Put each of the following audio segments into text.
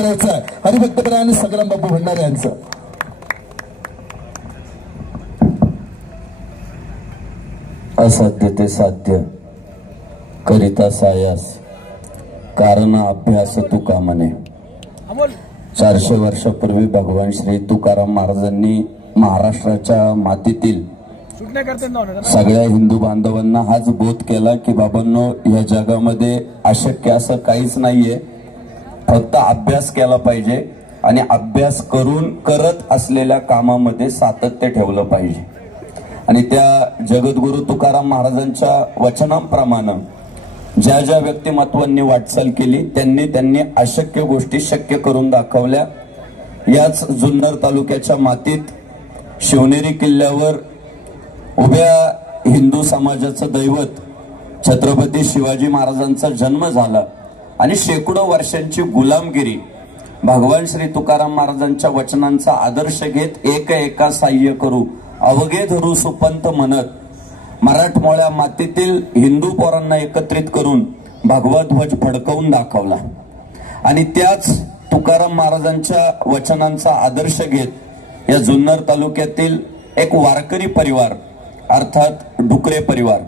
करायचं आहे हरिभक्तपरायण संग्राम बाबू भंडारे यांचं. असाध्य ते साध्य करिता सायास कारण अभ्यास तू कामने. 400 वर्षापूर्वी भगवान श्री तुकाराम महाराजांनी महाराष्ट्राच्या मातीतील सगळ्या हिंदू बांधवांना हाच बोध केला की बाबांनो, या जगामध्ये अशक्य असं काहीच नाहीये, फक्त अभ्यास केला पाहिजे आणि अभ्यास करून करत असलेल्या कामामध्ये सातत्य ठेवलं पाहिजे. आणि त्या जगद्गुरु तुकाराम महाराजांच्या वचनांप्रमाणे ज्या ज्या व्यक्तिमत्वांनी वाटचाल केली त्यांनी अशक्य गोष्टी शक्य करून दाखवल्या. याच जुन्नर तालुक्याच्या मातीत शिवनेरी किल्ल्यावर उभ्या हिंदू समाजाचं दैवत छत्रपती शिवाजी महाराजांचा जन्म झाला आणि शेकडो वर्षांची गुलामगिरी भगवान श्री तुकाराम महाराजांच्या वचनांचा आदर्श घेत एका साह्य करू अवघे धरू सुपंत म्हणत मराठमोळ्या मातीतील हिंदू पोरांना एकत्रित करून भगवा ध्वज फडकवून दाखवला. आणि त्याच तुकाराम महाराजांच्या वचनांचा आदर्श घेत या जुन्नर तालुक्यातील एक वारकरी परिवार अर्थात डुकरे परिवार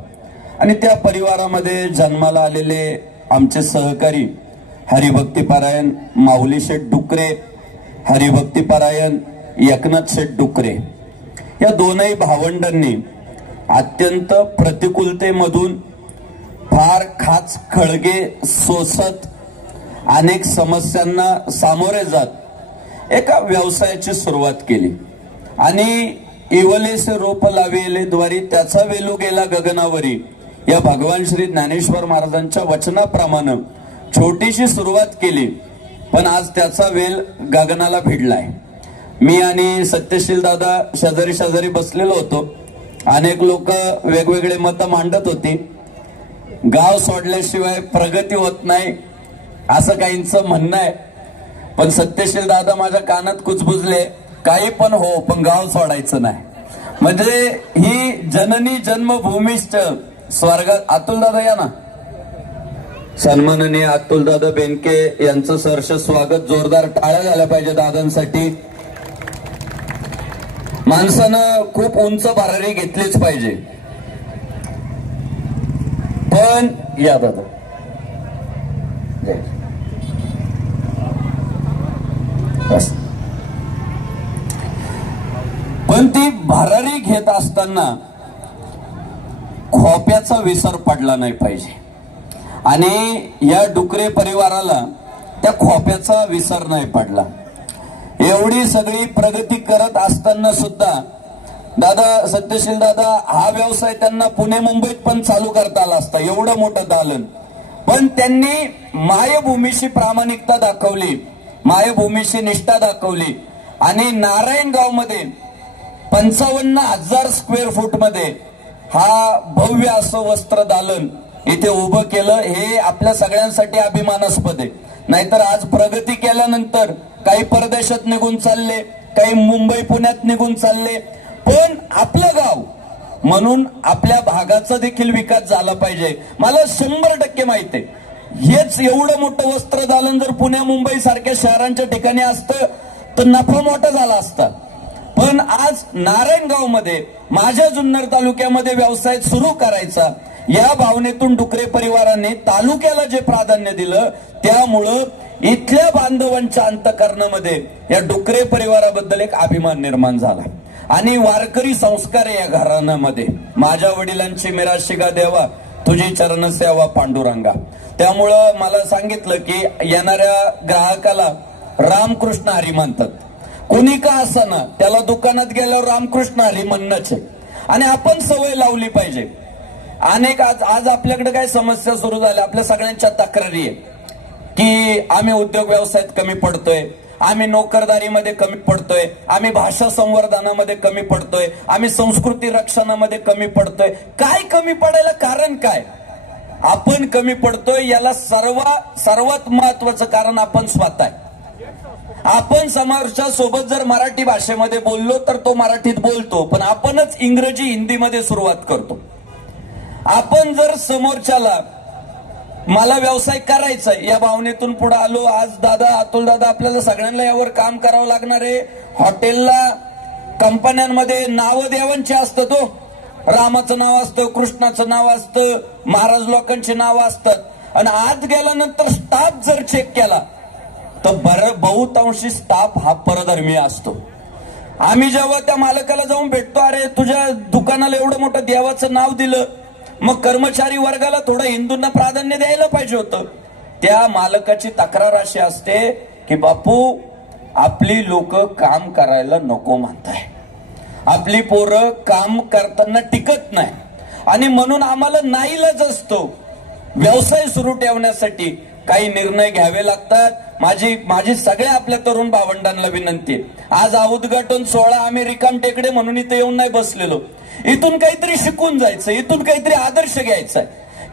आणि त्या परिवारामध्ये जन्माला आलेले आमचे सहकारी हरिभक्तीपरायण माऊली शेठ डुकरे, हरिभक्तीपरायण एकनाथ शेठ डुकरे या दोनही भावंडांनी अत्यंत प्रतिकूलतेमधून फार खाच खळगे सोसत अनेक समस्यांना सामोरे जात एका व्यवसायाची सुरुवात केली. आणि इवलेसे रोप लावेले द्वारी त्याचा वेलू गेला गगनावरी या भगवान श्री ज्ञानेश्वर महाराजांच्या वचनाप्रमाणे छोटीशी सुरुवात केली, पण आज त्याचा वेल गगनाला भिडलाय. मी आणि सत्यशील दादा शेजारी शेजारी बसलेलो होतो. अनेक लोक वेगवेगळे मतं मांडत होती. गाव सोडल्याशिवाय प्रगती होत नाही असं काहींचं म्हणणं आहे. पण सत्यशील दादा माझ्या कानात कुजबुजले, काही पण हो पण गाव सोडायचं नाही. म्हणजे ही जननी जन्मभूमीष्ठ स्वर्गात. अतुल दादा या ना. सन्माननीय अतुल दादा बेनके यांचं सहर्ष स्वागत. जोरदार टाळ्या झाल्या पाहिजे दादांसाठी. माणसानं खूप उंच भरारी घेतलीच पाहिजे. पण या दादा बस. पण ती भरारी घेत असताना खोप्याचा विसर पडला नाही पाहिजे. आणि या डुकरे परिवाराला त्या खोप्याचा विसर नाही पडला. एवढी सगळी प्रगती करत असताना सुद्धा दादा सत्यशील दादा हा व्यवसाय त्यांना पुणे मुंबईत पण चालू करता आला असता, एवढं मोठं दालन. पण त्यांनी मायभूमीशी प्रामाणिकता दाखवली, मायभूमीशी निष्ठा दाखवली आणि नारायणगाव मध्ये 55,000 स्क्वेअर फूट मध्ये हा भव्य असं वस्त्र दालन इथे उभं केलं. हे आपल्या सगळ्यांसाठी अभिमानास्पद आहे. नाहीतर आज प्रगती केल्यानंतर काही परदेशात निघून चालले, काही मुंबई पुण्यात निघून चालले. पण आपलं गाव म्हणून आपल्या भागाचा देखील विकास झाला पाहिजे. मला 100% माहिती आहे, हेच एवढं मोठं वस्त्र दालन जर पुणे मुंबई सारख्या शहरांच्या ठिकाणी असतं तर नफा मोठा झाला असता. पण आज नारायणगाव मध्ये माझ्या जुन्नर तालुक्यामध्ये व्यवसाय सुरू करायचा या भावनेतून डुकरे परिवाराने तालुक्याला जे प्राधान्य दिलं त्यामुळं इथल्या बांधवांच्या अंतःकरणामध्ये या डुकरे परिवाराबद्दल एक अभिमान निर्माण झाला. आणि वारकरी संस्कार या घराण्यामध्ये माझ्या वडिलांची मिराशिगा देवा तुझी चरण सेवा पांडुरंगा. त्यामुळं मला सांगितलं की येणाऱ्या ग्राहकाला रामकृष्ण हरी म्हणतात. कोणी का असना त्याला दुकानात गेल्यावर रामकृष्ण हरी म्हणणंच आहे. आणि आपण सवय लावली पाहिजे. अनेक आज आपल्याकडे काय समस्या सुरू झाल्या, आपल्या सगळ्यांच्या तक्रारी आहे की आम्ही उद्योग व्यवसायात कमी पडतोय, आम्ही नोकरदारीमध्ये कमी पडतोय, आम्ही भाषा संवर्धनामध्ये कमी पडतोय, आम्ही संस्कृती रक्षणामध्ये कमी पडतोय. काय कमी पडायला कारण काय? आपण कमी पडतोय याला सर्वात महत्वाचं कारण आपण स्वतः आहे. आपण समोरच्या सोबत जर मराठी भाषेमध्ये बोललो तर तो मराठीत बोलतो, पण आपणच इंग्रजी हिंदीमध्ये सुरुवात करतो. आपण जर समोरच्याला मला व्यवसाय करायचा या भावनेतून पुढे आलो. आज दादा, अतुल दादा, आपल्याला सगळ्यांना यावर काम करावं लागणार आहे. हॉटेलला, कंपन्यांमध्ये नावं देवांची असतात. तो रामाचं नाव असतं, कृष्णाचं नाव असतं, महाराज लोकांची नावं असतात. आणि आत गेल्यानंतर स्टाफ जर चेक केला तर बहुतांशी स्टाफ हा परधर्मीय असतो. आम्ही जेव्हा त्या मालकाला जाऊन भेटतो, अरे तुझ्या दुकानाला एवढं मोठं देवाचं नाव दिलं, मग कर्मचारी वर्गाला थोडं हिंदूंना प्राधान्य द्यायला पाहिजे होतं. त्या मालकाची तक्रार अशी असते की बापू, आपली लोक काम करायला नको म्हणताय, आपली पोरं काम करताना टिकत नाही, आणि म्हणून आम्हाला नाईलाज असतो व्यवसाय सुरू ठेवण्यासाठी काही निर्णय घ्यावे लागतात. माझी सगळ्या आपल्या तरुण भावंडांना विनंती आहे, आज उद्घाटन सोहळा आम्ही रिकाम टेकडे म्हणून इथे येऊन नाही बसलेलो. इथून काहीतरी शिकून जायचं, इथून काहीतरी आदर्श घ्यायचा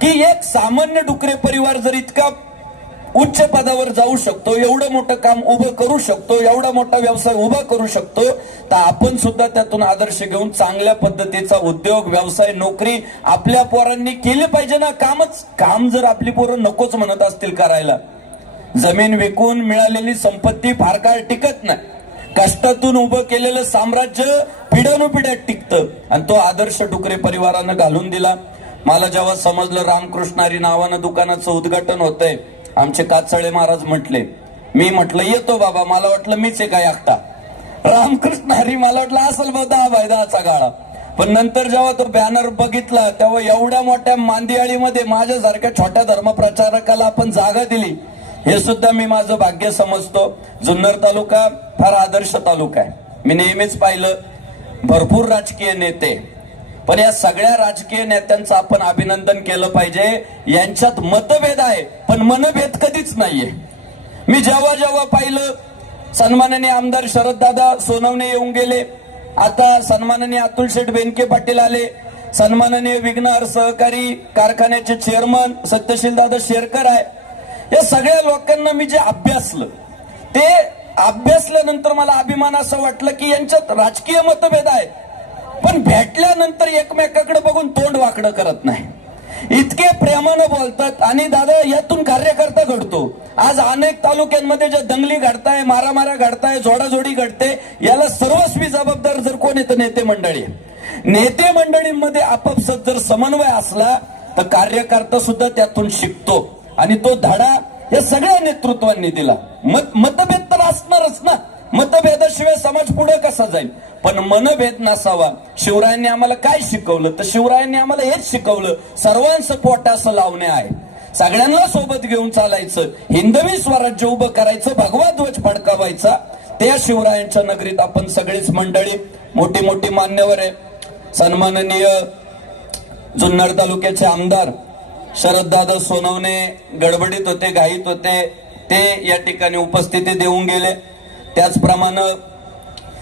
की एक सामान्य डुकरे परिवार जर इतका उच्च पदावर जाऊ शकतो, एवढं मोठं काम उभं करू शकतो, एवढा मोठा व्यवसाय उभा करू शकतो, तर आपण सुद्धा त्यातून आदर्श घेऊन चांगल्या पद्धतीचा उद्योग, व्यवसाय, नोकरी आपल्या पोरांनी केली पाहिजे ना. काम जर आपली पोरं नकोच म्हणत असतील करायला, जमीन विकून मिळालेली संपत्ती फार काळ टिकत नाही. कष्टातून उभं केलेलं साम्राज्य पिढ्यानुपिढ्यात टिकतं, आणि तो आदर्श डुकरे परिवारानं घालून दिला. मला जेव्हा समजलं रामकृष्ण हरी नावानं दुकानाचं उद्घाटन होतंय, आमचे काचाळे महाराज म्हटले, मी म्हटलं येतो बाबा, मला वाटलं मीच काय एकटा. रामकृष्ण हरी मला वाटलं असेल बा 10 बाय 10चा गाळा. पण नंतर जेव्हा तो बॅनर बघितला तेव्हा एवढ्या मोठ्या मांदियाळीमध्ये माझ्यासारख्या छोट्या धर्मप्रचारकाला आपण जागा दिली, हे सुद्धा मी माझं भाग्य समजतो. जुन्नर तालुका फार आदर्श तालुका आहे. मी नेहमीच पाहिलं भरपूर राजकीय नेते, पण या सगळ्या राजकीय नेत्यांचं आपण अभिनंदन केलं पाहिजे. यांच्यात मतभेद आहे पण मनभेद कधीच नाहीये. मी जेव्हा पाहिलं, सन्माननीय आमदार शरददादा सोनवणे येऊन गेले, आता सन्माननीय अतुल शेठ बेनके पाटील आले, सन्माननीय विघ्नहर सहकारी कारखान्याचे चेअरमन सत्यशील दादा शेरकर आहे. या सगळ्या लोकांना मी जे अभ्यासलं, ते अभ्यासल्यानंतर मला अभिमान असं वाटलं की यांच्यात राजकीय मतभेद आहेत, पण भेटल्यानंतर एकमेकाकडे बघून तोंड वाकडं करत नाही, इतके प्रेमानं बोलतात. आणि दादा, यातून कार्यकर्ता घडतो. आज अनेक तालुक्यांमध्ये ज्या दंगली घडताय, मारामाऱ्या घडताय, जोडाजोडी घडते, याला सर्वस्वी जबाबदार जर कोण येतं, नेते मंडळी. नेते मंडळींमध्ये आपापसात जर समन्वय असला तर कार्यकर्ता सुद्धा त्यातून शिकतो, आणि तो धडा या सगळ्या नेतृत्वांनी दिला. मतभेद तर असणारच ना, मतभेदाशिवाय समाज पुढे कसा जाईल, पण मनभेद नसावा. शिवरायांनी आम्हाला काय शिकवलं, तर शिवरायांनी आम्हाला हेच शिकवलं, सर्वांचं पोटाचं लावणे आहे, सगळ्यांना सोबत घेऊन चालायचं, हिंदवी स्वराज्य उभं करायचं, भगवा ध्वज फडकावायचा. त्या शिवरायांच्या नगरीत आपण सगळीच मंडळी, मोठी मोठी मान्यवर आहे. सन्माननीय जुन्नर तालुक्याचे आमदार शरददादा सोनवणे गडबडीत होते, घाईत होते, ते या ठिकाणी उपस्थिती देऊन गेले. त्याचप्रमाणे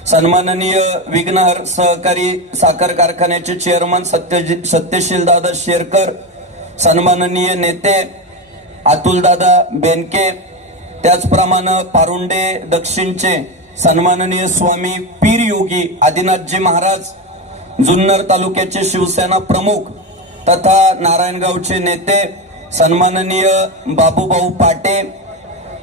सन्माननीय विघ्नहर सहकारी साखर कारखान्याचे चेअरमन सत्यशील दादा शेरकर, सन्माननीय नेते अतुल दादा बेनके, त्याचप्रमाणे पारुंडे दक्षिणचे सन्माननीय स्वामी पीर योगी आदिनाथजी महाराज, जुन्नर तालुक्याचे शिवसेना प्रमुख तथा नारायणगावचे नेते सन्माननीय बाबूभाऊ पाटे,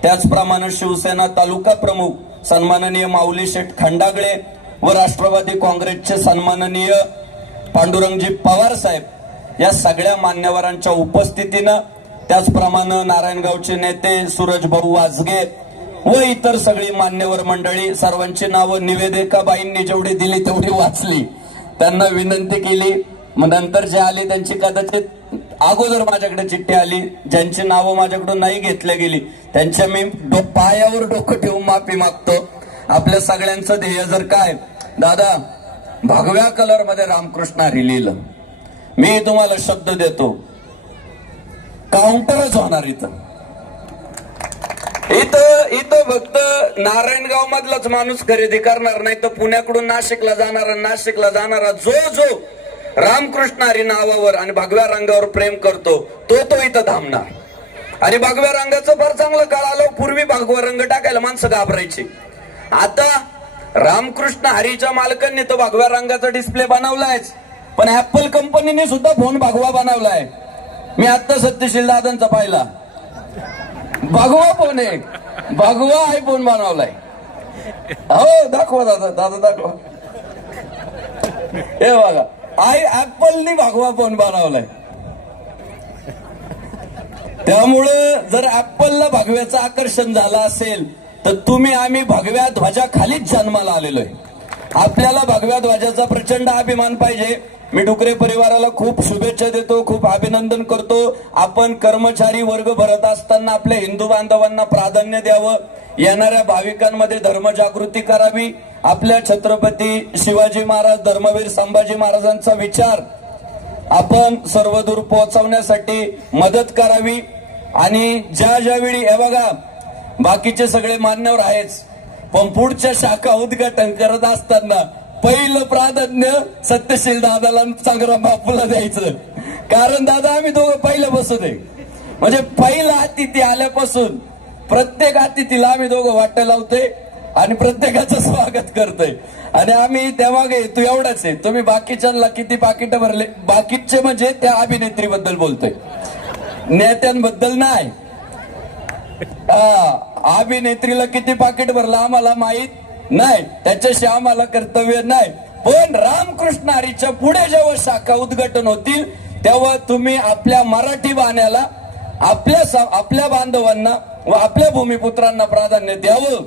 त्याचप्रमाणे शिवसेना तालुका प्रमुख सन्माननीय माऊली शेठ खंडागळे व राष्ट्रवादी काँग्रेसचे सन्माननीय पांडुरंगजी पवार साहेब, या सगळ्या मान्यवरांच्या उपस्थितीनं, त्याचप्रमाणे नारायणगावचे नेते सूरज भाऊ वाजगे व इतर सगळी मान्यवर मंडळी, सर्वांची नावं निवेदिकाबाईंनी जेवढी दिली तेवढी वाचली, त्यांना विनंती केली. मग नंतर जे आले त्यांची कदाचित अगोदर माझ्याकडे चिठ्ठी आली, ज्यांची नावं माझ्याकडून नाही घेतल्या गेली त्यांच्या मी पायावर डोकं ठेवून माफी मागतो. आपल्या सगळ्यांचं ध्येय जर काय, दादा भगव्या कलर मध्ये रामकृष्ण हरी लिहिलं, मी तुम्हाला शब्द देतो, काउंटरच होणार इथं फक्त नारायणगाव मधलाच माणूस खरेदी करणार, नाही तर पुण्याकडून नाशिकला जाणारा जो रामकृष्ण हरी नावावर आणि भगव्या रंगावर प्रेम करतो तो इथं थांबणार. आणि भगव्या रंगाचं फार चांगलं काळ आलं. पूर्वी भगवा रंग टाकायला माणसं घाबरायची, आता रामकृष्ण हरीच्या मालकांनी तर भगव्या रंगाचा डिस्प्ले बनवलायच, पण ऍपल कंपनीने सुद्धा फोन भगवा बनवलाय. मी आता सत्यशील दादांचा पाहिला, भगवा फोन आहे, भगवा आयफोन बनवलाय. हो दाखवा दादा, दादा दाखवा. हे बघा, ऍपलनी भगवा फोन बनवलाय. त्यामुळं जर ऍपलला भगव्याचं आकर्षण झालं असेल तर तुम्ही आम्ही भगव्या ध्वजाखालीच जन्माला आलेलोय. आपल्याला भगव्या ध्वजाचा प्रचंड अभिमान पाहिजे. मी डुकरे परिवाराला खूप शुभेच्छा देतो, खूप अभिनंदन करतो. आपण कर्मचारी वर्ग भरत असताना आपल्या हिंदू बांधवांना प्राधान्य द्यावं, येणाऱ्या भाविकांमध्ये धर्मजागृती करावी, आपल्या छत्रपती शिवाजी महाराज धर्मवीर संभाजी महाराजांचा विचार आपण सर्वदूर पोहोचवण्यासाठी मदत करावी. आणि ज्यावेळी हे बघा, बाकीचे सगळे मान्यवर आहेच, पण पुढच्या शाखा उद्घाटन करत असताना पहिलं प्राधान्य सत्यशील दादाला संग्राम बापूला द्यायचं. कारण दादा आम्ही दोघं पहिलं बसत आहे, म्हणजे पहिला अतिथी आल्यापासून प्रत्येक अतिथीला आम्ही दोघं वाटं लावतोय आणि प्रत्येकाचं स्वागत करतोय. आणि आम्ही त्यामागे तू एवढाच आहे, तुम्ही बाकीच्यांना किती पाकिटं भरले, बाकीचे म्हणजे त्या अभिनेत्रीबद्दल बोलतोय, नेत्यांबद्दल नाही. अभिनेत्रीला किती पाकिट भरलं आम्हाला माहित नाही, त्याच्याशी आम्हाला कर्तव्य नाही. पण रामकृष्ण हरीच्या पुढे जेव्हा शाखा उद्घाटन होतील तेव्हा तुम्ही आपल्या मराठी बाण्याला, आपल्या बांधवांना व आपल्या भूमिपुत्रांना प्राधान्य द्यावं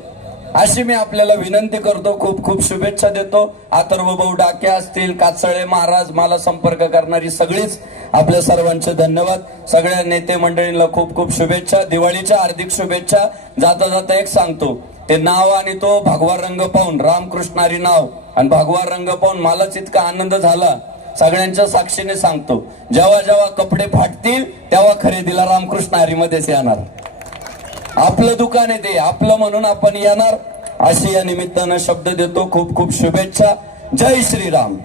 अशी मी आपल्याला विनंती करतो. खूप खूप शुभेच्छा देतो. अथर्व भाऊ डाके असतील, काचळे महाराज, मला संपर्क करणारी सगळीच आपल्या सर्वांचे धन्यवाद. सगळ्या नेते मंडळींना खूप खूप शुभेच्छा, दिवाळीच्या हार्दिक शुभेच्छा. जाता जाता एक सांगतो, ते नाव आणि तो भगवा रंग पाहून, रामकृष्ण हरी नाव आणि भगवा रंग पाहून मलाच इतका आनंद झाला. सगळ्यांच्या साक्षीने सांगतो, जेव्हा जेव्हा कपडे फाटतील तेव्हा खरेदीला रामकृष्ण हरी मध्येच येणार. आपलं दुकान आहे ते, आपलं म्हणून आपण येणार अशी या निमित्तानं शब्द देतो. खूप खूप शुभेच्छा. जय श्रीराम.